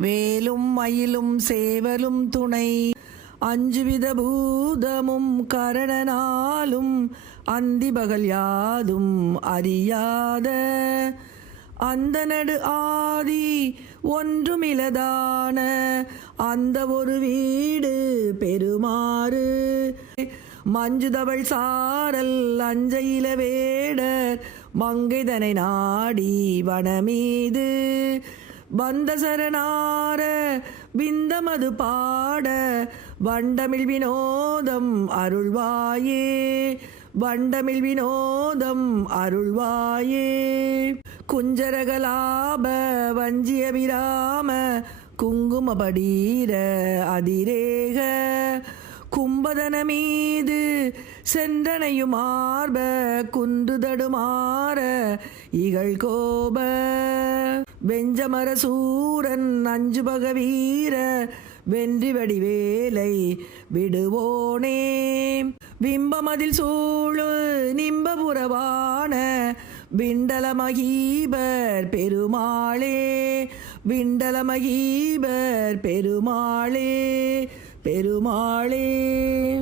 வேலும் மயிலும் சேவலும் துணை. அஞ்சுவித பூதமும் கரணனாலும் அந்திபகல் யாதும் அறியாத. அந்த நடு ஆதி ஒன்றுமிலதான. அந்த ஒரு வீடு பெருமாறு. மஞ்சுதவள் சாரல் அஞ்சையில வேடர் மங்கைதனை நாடி வனமீது. வந்த சரணார விந்தமது பாட வண்டமிழ் வினோதம் அருள்வாயே. வண்டமிழ் வினோதம் அருள்வாயே. குஞ்சரகலாப வஞ்சிய விராம குங்குமபடீர அதிரேக. கும்பதன மீது சென்றனையுமார்ப குன்று தடுமாற இகழ் கோப வெஞ்சமர சூரன் அஞ்சு பகவீர வென்றி வடிவேலை விடுவோனே. பிம்பமதில் சூழு நிம்பபுரவான விண்டல மகீபர் பெருமாளே. விண்டல மகீபர் பெருமாளே பெருமாளே.